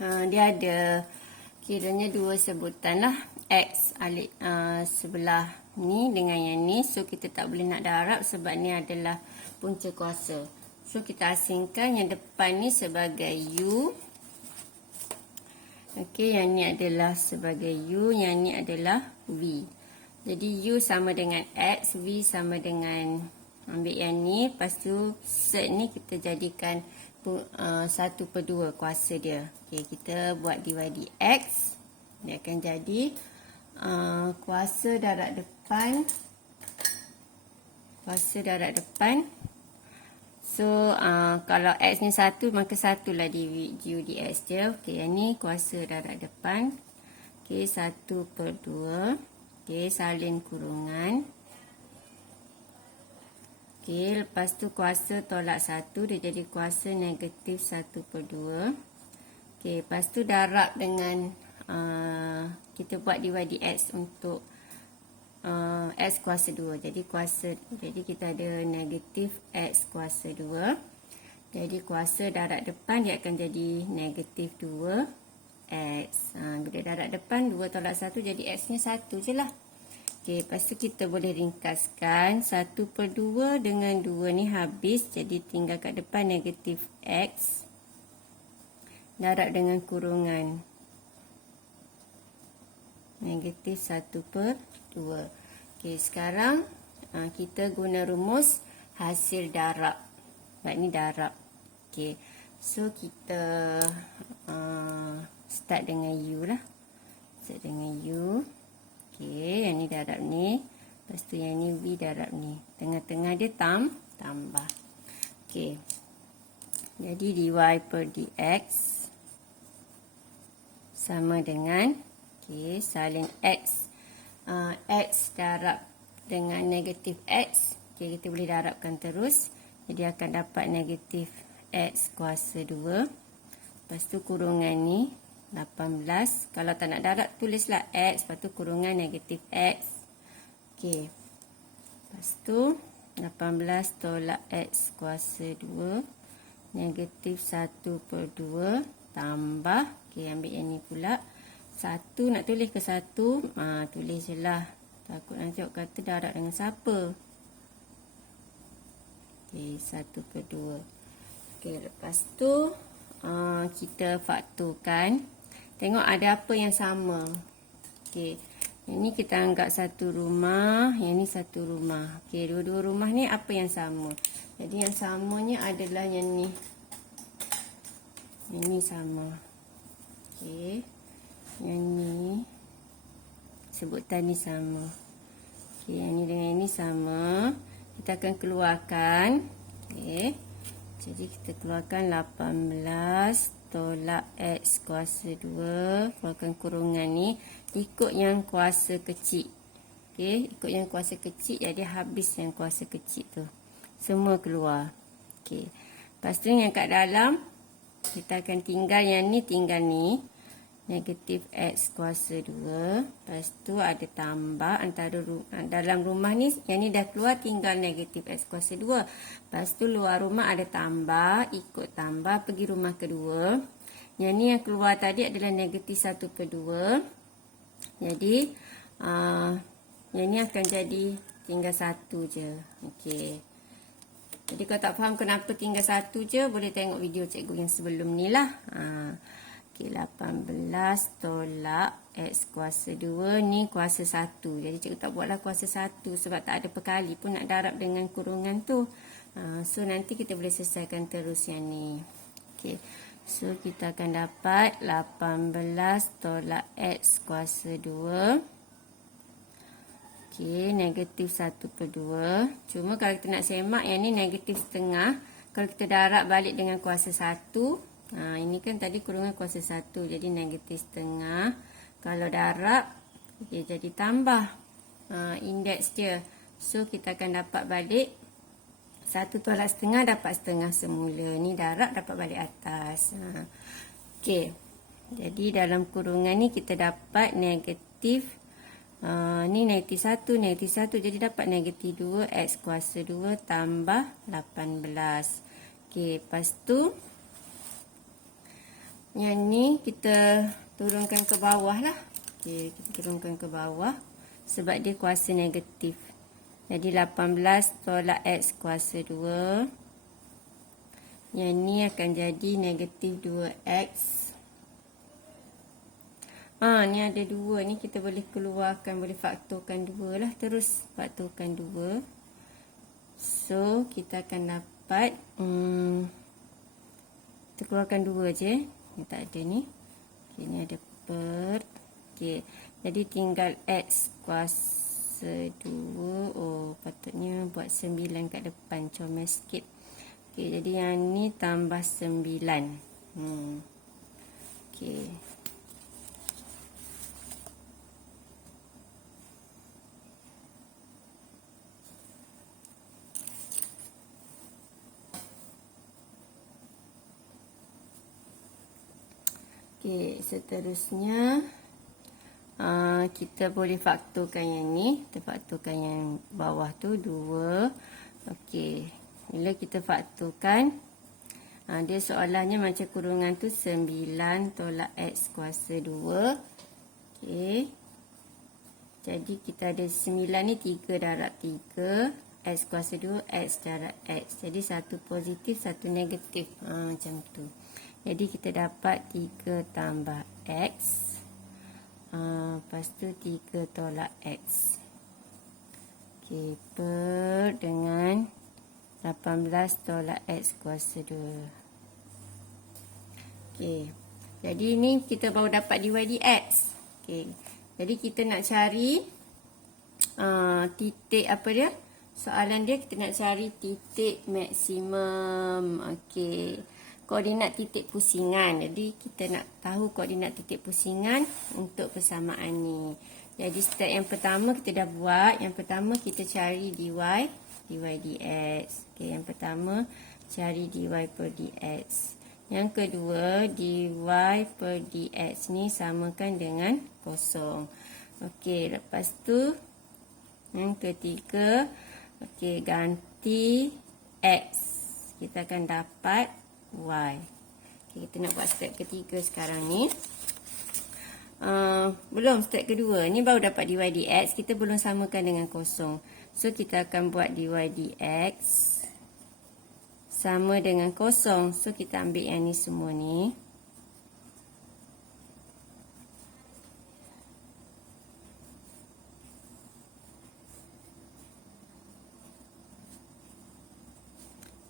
dia ada kiranya dua sebutan lah. X sebelah ni dengan yang ni. So kita tak boleh nak darab sebab ni adalah punca kuasa. So kita asingkan yang depan ni sebagai U. Okey, yang ni adalah sebagai U, yang ni adalah V. Jadi U sama dengan X, V sama dengan, ambil yang ni, lepas tu set ni kita jadikan 1/2 kuasa dia. Okey, kita buat divide X, dia akan jadi kuasa darab depan. So kalau X ni 1, maka 1 lah U dx dia. Okey, yang ni kuasa darab depan. Okey, 1/2. Okey, salin kurungan. Okey, lepas tu kuasa tolak 1, dia jadi kuasa negatif 1/2. Okey, lepas tu darab dengan kita buat divide X untuk X kuasa 2. Jadi kita ada negatif X kuasa 2. Jadi kuasa darab depan dia akan jadi negatif 2X. Bila darab depan 2 tolak 1 jadi X nya 1 je lah. Okey, lepas tu kita boleh ringkaskan 1/2 dengan 2 ni habis. Jadi tinggal kat depan negatif X darab dengan kurungan negatif 1/2. Okey, sekarang kita guna rumus hasil darab. Sebab ni darab. Okey, so kita start dengan U lah. Start dengan U. Okey, yang ni darab ni. Lepas tu yang ni V darab ni. Tengah-tengah dia tambah. Okey, jadi dy per dx sama dengan, okey, salin X. X darab dengan negatif X. Okey, kita boleh darabkan terus. Jadi akan dapat negatif X kuasa 2. Lepas tu kurungan ni 18. Kalau tak nak darab, tulislah X. Lepas tu kurungan negatif X. Okey. Lepas tu 18 tolak X kuasa 2. Negatif 1/2 tambah. Okey, ambil yang ni pula. 1 nak tulis ke 1? Tulis je lah. Takut nanti awak kata darab dengan siapa. Okey, 1/2. Okey, lepas tu kita faktorkan. Tengok ada apa yang sama. Okey, yang ni kita anggap satu rumah. Yang ni satu rumah. Okey, dua-dua rumah ni apa yang sama? Jadi yang samanya adalah yang ni. Yang ni sama. Okey. Yang ni sebutan ni sama. Okey, yang ni dengan yang ni sama. Kita akan keluarkan. Okey. Jadi kita keluarkan 18 tolak X kuasa 2. Keluarkan kurungan ni. Ikut yang kuasa kecil. Okey, ikut yang kuasa kecil. Jadi habis yang kuasa kecil tu. Semua keluar. Okey. Lepas tu yang kat dalam. Kita akan tinggal yang ni, tinggal ni. Negatif X kuasa 2. Lepas tu ada tambah antara dalam rumah ni. Yang ni dah keluar, tinggal negatif X kuasa 2. Lepas tu luar rumah ada tambah. Ikut tambah pergi rumah kedua. Yang ni yang keluar tadi adalah negatif 1/2. Jadi yang ni akan jadi tinggal 1 je. Okey. Jadi kalau tak faham kenapa tinggal 1 je, boleh tengok video cikgu yang sebelum ni lah. Okey, 18 tolak X kuasa 2. Ni kuasa 1. Jadi cikgu tak buatlah kuasa 1 sebab tak ada perkali pun nak darab dengan kurungan tu. So nanti kita boleh selesaikan terus yang ni. Okey. So kita akan dapat 18 tolak X kuasa 2. Okey, negatif 1/2. Cuma kalau kita nak semak yang ni negatif setengah. Kalau kita darab balik dengan kuasa 1. Ini kan tadi kurungan kuasa 1. Jadi negatif setengah. Kalau darab, dia jadi tambah. Indeks dia. So kita akan dapat balik 1 tolak setengah dapat setengah semula. Ni darab dapat balik atas. Okey. Jadi dalam kurungan ni kita dapat negatif. Ni negatif 1, negatif 1. Jadi dapat negatif 2 X kuasa 2 tambah 18. Okey. Lepas tu Yang ni kita turunkan ke bawah lah. Okey, kita turunkan ke bawah sebab dia kuasa negatif. Jadi 18 tolak X kuasa 2. Yang ni akan jadi negatif 2X. Ni ada 2 ni, kita boleh keluarkan, boleh faktorkan 2 lah. Terus faktorkan 2. So, kita akan dapat kita keluarkan 2 je. Ni tak ada ni. Okay, ni ada per. Okay. Jadi tinggal X kuasa 2. Oh, patutnya buat 9 kat depan. Comel sikit. Okay, jadi yang ni tambah 9. Okay. Okey, seterusnya kita boleh faktorkan yang ni. Kita faktorkan yang bawah tu 2. Okey, bila kita faktorkan, dia soalannya macam kurungan tu 9 tolak X kuasa 2. Okey, jadi kita ada 9 ni 3 darab 3. X kuasa 2, X darab X. Jadi satu positif, satu negatif. Macam tu. Jadi kita dapat 3 tambah X. Lepas tu 3 tolak X. Okey, per dengan 18 tolak X kuasa 2. Okey, jadi ni kita baru dapat dy dx. Okey, jadi kita nak cari titik apa dia? Soalan dia kita nak cari titik maksimum. Okey, koordinat titik pusingan. Jadi kita nak tahu koordinat titik pusingan untuk persamaan ni. Jadi step yang pertama kita dah buat. Yang pertama kita cari dy dx. Okey, yang pertama cari dy per dx. Yang kedua dy per dx ni samakan dengan kosong. Okey, lepas tu yang ketiga, okey, ganti x. Kita akan dapat Y. Okay, kita nak buat step ketiga sekarang ni. Belum step kedua. Ni baru dapat dy dx. Kita belum samakan dengan kosong. So, kita akan buat dy dx sama dengan kosong. So, kita ambil yang ni semua ni.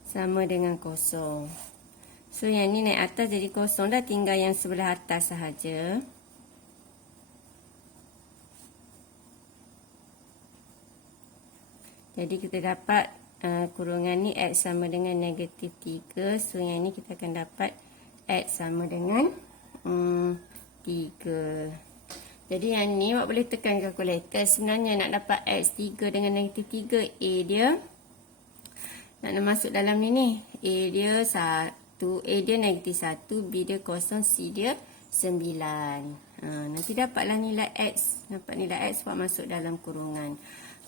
Sama dengan kosong. So, yang ni naik atas jadi kosong dah. Tinggal yang sebelah atas sahaja. Jadi, kita dapat kurungan ni X sama dengan negatif 3. So, yang ni kita akan dapat X sama dengan 3. Jadi, yang ni awak boleh tekan kalkulator. Sebenarnya nak dapat X 3 dengan negatif 3. A dia nak masuk dalam ni. A dia 1. A dia negatif 1, B dia kosong, C dia 9. Nanti dapatlah nilai X. Dapat nilai X buat masuk dalam kurungan.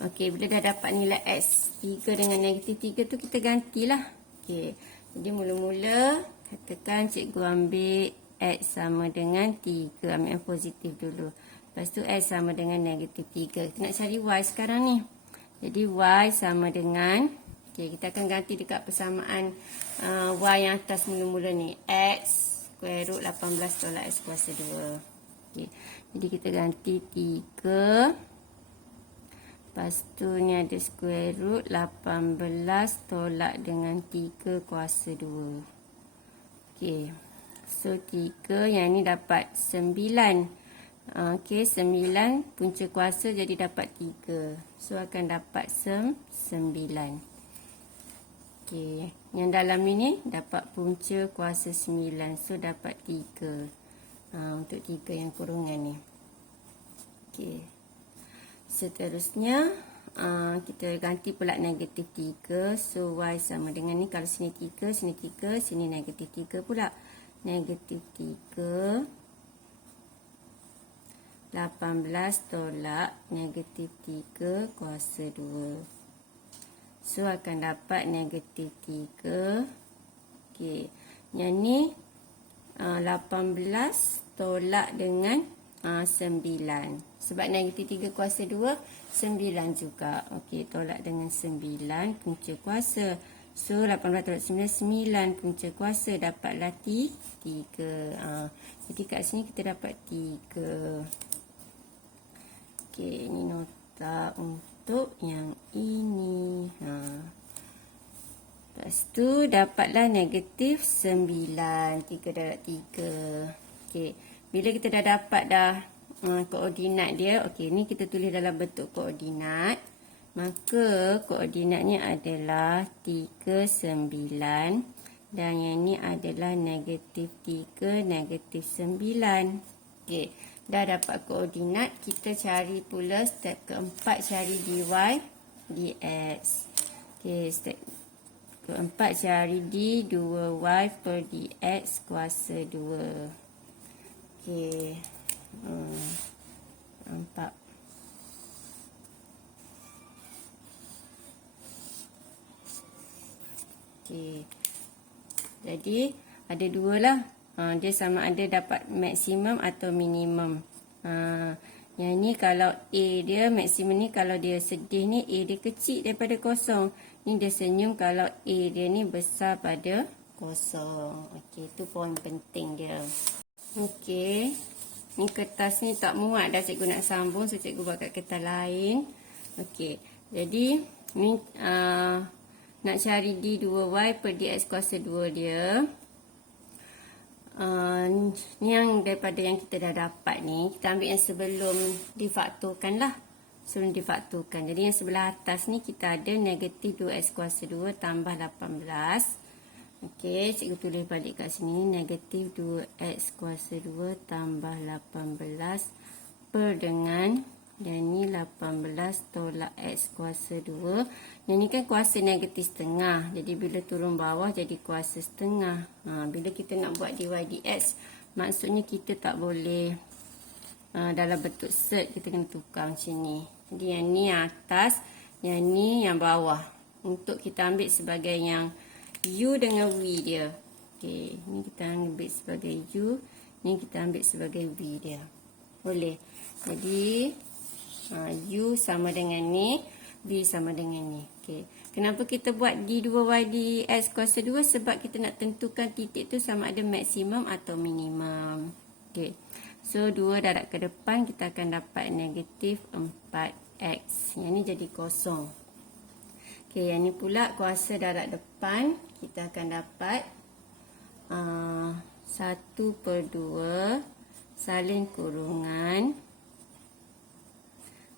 Okey, bila dah dapat nilai X 3 dengan negatif 3 tu kita gantilah. Okey, jadi mula-mula katakan cikgu ambil X sama dengan 3. Ambil yang positif dulu. Lepas tu X sama dengan negatif 3. Kita nak cari Y sekarang ni. Jadi Y sama dengan, okey, kita akan ganti dekat persamaan Y yang atas mula-mula ni. X square root 18 tolak X kuasa 2. Okey, jadi kita ganti 3. Lepas tu ni ada square root 18 tolak dengan 3 kuasa 2. Okey, so 3, yang ni dapat 9. Okey, 9 punca kuasa jadi dapat 3. So akan dapat 9. Okey, yang dalam ini dapat punca kuasa 9. So dapat 3. Untuk 3 yang kurungan ni. Okey, seterusnya kita ganti pula negatif 3. So Y sama dengan ni. Kalau sini 3, sini 3, sini negatif 3 pula. Negatif 3 18 tolak negatif 3 kuasa 2. So akan dapat negatif 3. Okey, yang ni 18 tolak dengan 9. Sebab negatif 3 kuasa 2, 9 juga. Okey, tolak dengan 9 punca kuasa. So, 18 tolak 9, 9 punca kuasa. Dapatlah 3. Jadi, kat sini kita dapat 3. Okey, ini nota untuk yang ini. Lepas tu, dapatlah negatif 9. 3 darab 3. Okey, bila kita dah dapat dah koordinat dia. Okey, ni kita tulis dalam bentuk koordinat. Maka koordinatnya adalah 3, 9. Dan yang ni adalah negatif 3, negatif 9. Okey, dah dapat koordinat. Kita cari pula step keempat, cari dy dx. Okey, step keempat cari d 2y per dx kuasa 2. Okey. Nampak. Okey. Jadi ada dua lah. Dia sama ada dapat maksimum atau minimum. Yang ni kalau A dia maksimum ni, kalau dia sedih ni A dia kecil daripada kosong. Ni dia senyum kalau A dia ni besar pada kosong. Okey, tu poin penting dia. Okey. Ni kertas ni tak muat dah, cikgu nak sambung, so cikgu buat kat kertas lain. Okey. Jadi ni nak cari d2y per dx kuasa 2 dia. Ni yang daripada yang kita dah dapat ni, kita ambil yang sebelum difaktorkan lah. Sebelum difaktorkan. Jadi yang sebelah atas ni kita ada negatif 2x kuasa 2 tambah 18. Okey, cikgu tulis balik kat sini. Negatif 2x kuasa 2 tambah 18 per dengan, dan ni 18 tolak x kuasa 2. Yang ni kan kuasa negatif setengah. Jadi bila turun bawah jadi kuasa setengah. Bila kita nak buat dy dx, maksudnya kita tak boleh dalam bentuk set, kita kena tukar macam ni. Jadi yang ni atas, yang ni yang bawah. Untuk kita ambil sebagai yang u dengan v dia. Okey, ni kita ambil sebagai u, ni kita ambil sebagai v dia. Boleh. Jadi u sama dengan ni, v sama dengan ni. Okey. Kenapa kita buat d2y dx kuasa 2? Sebab kita nak tentukan titik tu sama ada maksimum atau minimum. Okey. So 2 darab ke depan kita akan dapat negatif 4x. Yang ni jadi kosong. Okey, yang ni pula kuasa darab depan, kita akan dapat 1/2 salin kurungan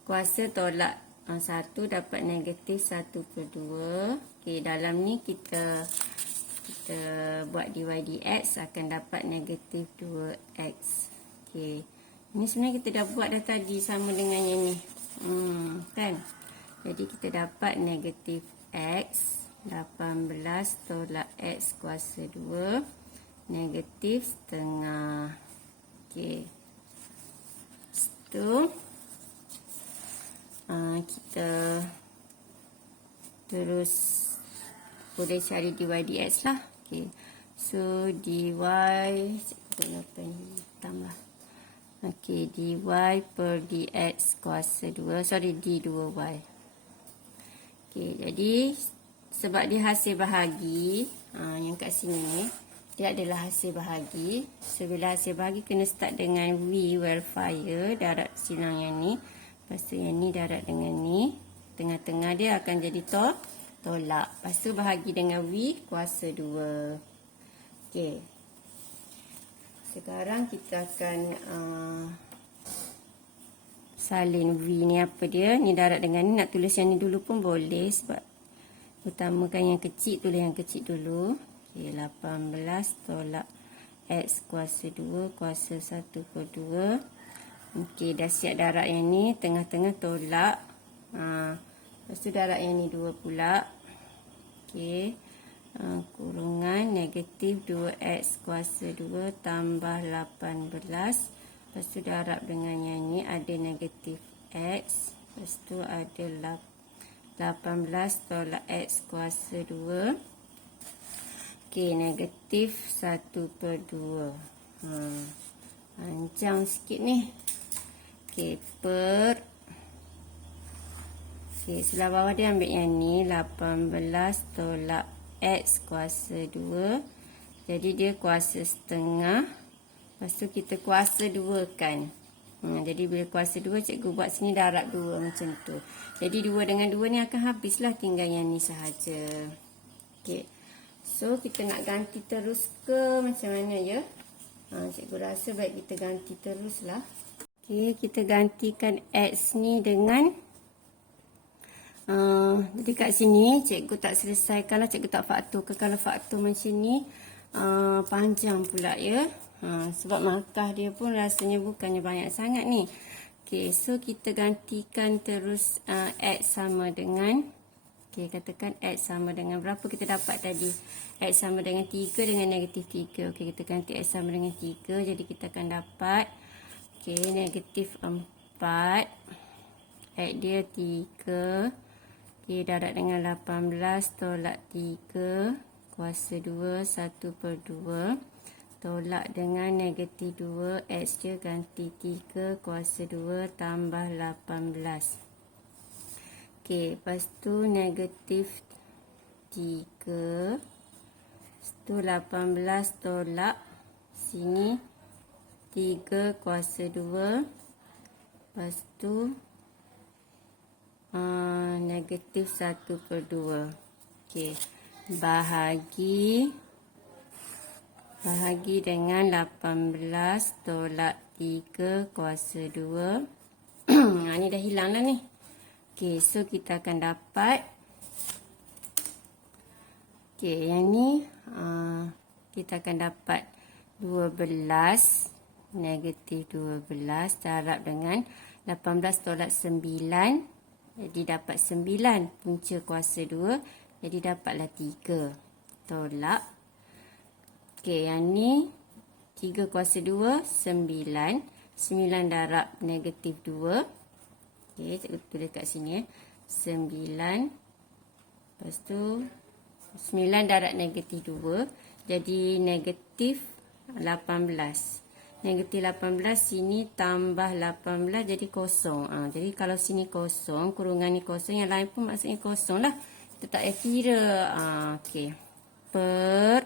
kuasa tolak 1 dapat negatif 1/2. Okey, dalam ni kita buat dy dx akan dapat negatif 2x. Okey, ini sebenarnya kita dah buat dah tadi sama dengan yang ni. Kan? Jadi kita dapat negatif x 18 tolak x kuasa 2 negatif setengah. Okey. Itu kita terus boleh cari dy dx lah. Okey. So dy tambah. Okey, dy per dx kuasa 2, sorry d2y. Okey, jadi sebab dia hasil bahagi, yang kat sini dia adalah hasil bahagi. So bila hasil bahagi kena start dengan V welfare darab silang yang ni. Lepas tu yang ni darab dengan ni. Tengah-tengah dia akan jadi tolak. Lepas tu bahagi dengan V kuasa 2. Okey. Sekarang kita akan salin V ni apa dia. Ni darab dengan ni. Nak tulis yang ni dulu pun boleh. Sebab utamakan yang kecil. Tulis yang kecil dulu. Okay, 18 tolak x kuasa 2 kuasa 1/2. Okey, dah siap darab yang ni. Tengah-tengah tolak. Lepas tu darab yang ni 2 pula. Okey. Kurungan negatif 2x kuasa 2 tambah 18. Lepas tu darab dengan yang ni ada negatif x. Lepas tu ada 18 tolak x kuasa 2. Okey, negatif 1/2. Panjang sikit ni. Okey, per. Okey, sebelah bawah dia ambil yang ni 18 tolak X kuasa 2. Jadi dia kuasa setengah. Lepas tu kita kuasa 2 kan. Jadi bila kuasa 2 cikgu buat sini darab 2 macam tu. Jadi 2 dengan 2 ni akan habislah, tinggal yang ni sahaja. Okey. So kita nak ganti terus ke macam mana ya? Cikgu rasa baik kita ganti teruslah. Okey, kita gantikan X ni dengan jadi kat sini cikgu tak selesaikan lah, cikgu tak fakturkan. Kalau faktur macam ni panjang pula ya. Sebab markah dia pun rasanya bukannya banyak sangat ni. Okey, so kita gantikan terus X sama dengan, okey, katakan X sama dengan berapa kita dapat tadi? X sama dengan 3 dengan negatif 3. Okey, kita ganti X sama dengan 3. Jadi kita akan dapat, okey, negatif 4. X dia 3. Okey, darab dengan 18 tolak 3 kuasa 2 1/2 tolak dengan negatif 2, X dia ganti 3 kuasa 2 tambah 18. Okey, lepas tu negatif 3. Lepas tu 18 tolak sini 3 kuasa 2. Lepas tu negatif 1/2. Okey, bahagi dengan 18 tolak 3 kuasa 2. Ni dah hilang dah ni. Okey, so kita akan dapat, okey, yang ni kita akan dapat 12 negatif 12 darab dengan 18 tolak 9. Jadi dapat 9 punca kuasa 2. Jadi dapatlah 3 tolak. Okey, yang ni 3 kuasa 2 9. 9 darab negatif 2. Okey, cikgu tulis kat sini 9. Lepas tu 9 darab negatif 2. Jadi negatif 18. Negatif 18 sini tambah 18 jadi kosong. Jadi kalau sini kosong, kurungan ni kosong, yang lain pun maksudnya kosong lah. Kita tak payah kira. Okey. Per,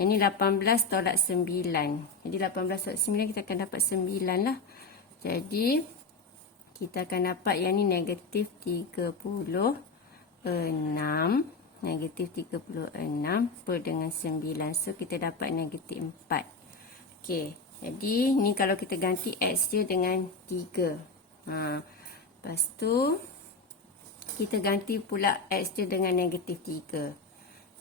yang ni 18 tolak 9. Jadi 18 tolak 9 kita akan dapat 9 lah. Jadi kita akan dapat yang ni negatif 36. Negatif 36 per dengan 9. So kita dapat negatif 4. Okey. Jadi, ni kalau kita ganti X dia dengan 3. Lepas tu, kita ganti pula X dia dengan negatif 3.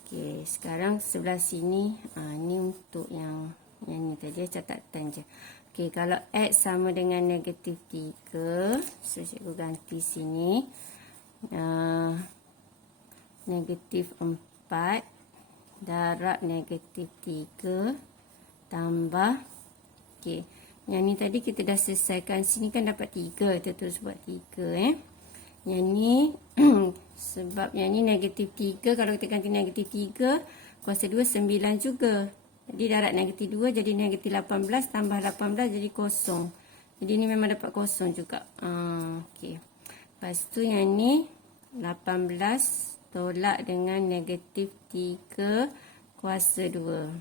Okey, sekarang sebelah sini, ni untuk yang ni tadi, catatan je. Okey, kalau X sama dengan negatif 3, so cikgu ganti sini. Negatif 4 darab negatif 3 tambah. Okey, yang ni tadi kita dah selesaikan. Sini kan dapat 3. Kita terus buat 3 Yang ni sebab yang ni negatif 3. Kalau kita ganti negatif 3 kuasa 2 9 juga. Jadi darab negatif 2 jadi negatif 18 tambah 18 jadi kosong. Jadi ni memang dapat kosong juga. Okey. Lepas tu yang ni 18 tolak dengan negatif 3 kuasa 2.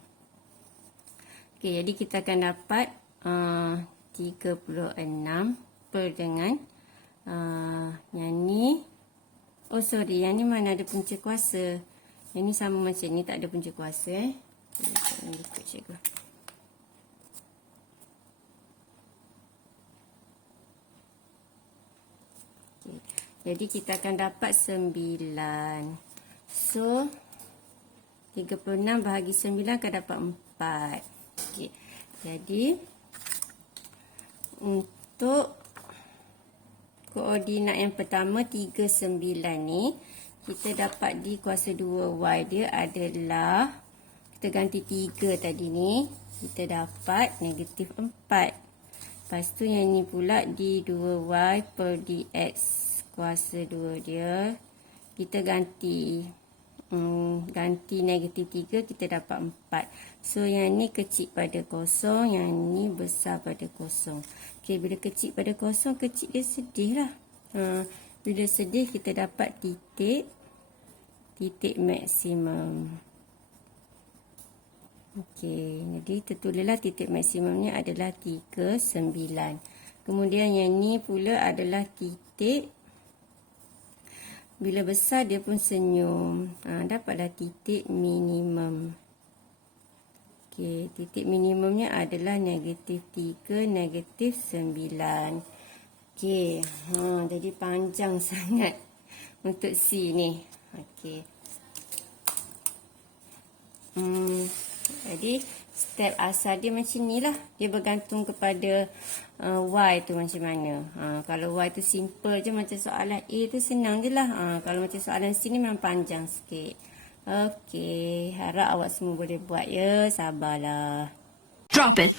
Okey, jadi kita akan dapat 36 per dengan yang ni. Oh sorry, yang ni mana ada punca kuasa. Yang ni sama macam ni, tak ada punca kuasa. Ikut cikgu. Okay. Jadi kita akan dapat 9. So 36 bahagi 9 akan dapat 4. Okay. Jadi untuk koordinat yang pertama 39 ni, kita dapat di kuasa 2y dia adalah, kita ganti 3 tadi ni, kita dapat negatif 4. Lepas tu yang ni pula di 2y per dx kuasa 2 dia, kita ganti ganti negatif 3, kita dapat 4. So, yang ni kecil pada kosong, yang ni besar pada kosong. Okey, bila kecil pada kosong, kecil dia sedih lah. Bila sedih, kita dapat titik maksimum. Okey, jadi tertulislah titik maksimum ni adalah 3, 9. Kemudian yang ni pula adalah titik. Bila besar dia pun senyum. Dapatlah titik minimum. Okey, titik minimumnya adalah negatif 3, negatif 9. Okey, jadi panjang sangat untuk C ni. Okey. Jadi step asal dia macam ni lah. Dia bergantung kepada Y tu macam mana. Kalau Y tu simple je macam soalan A tu senang je lah. Kalau macam soalan C ni memang panjang sikit. Okey, harap awak semua boleh buat ya. Sabarlah. Drop it.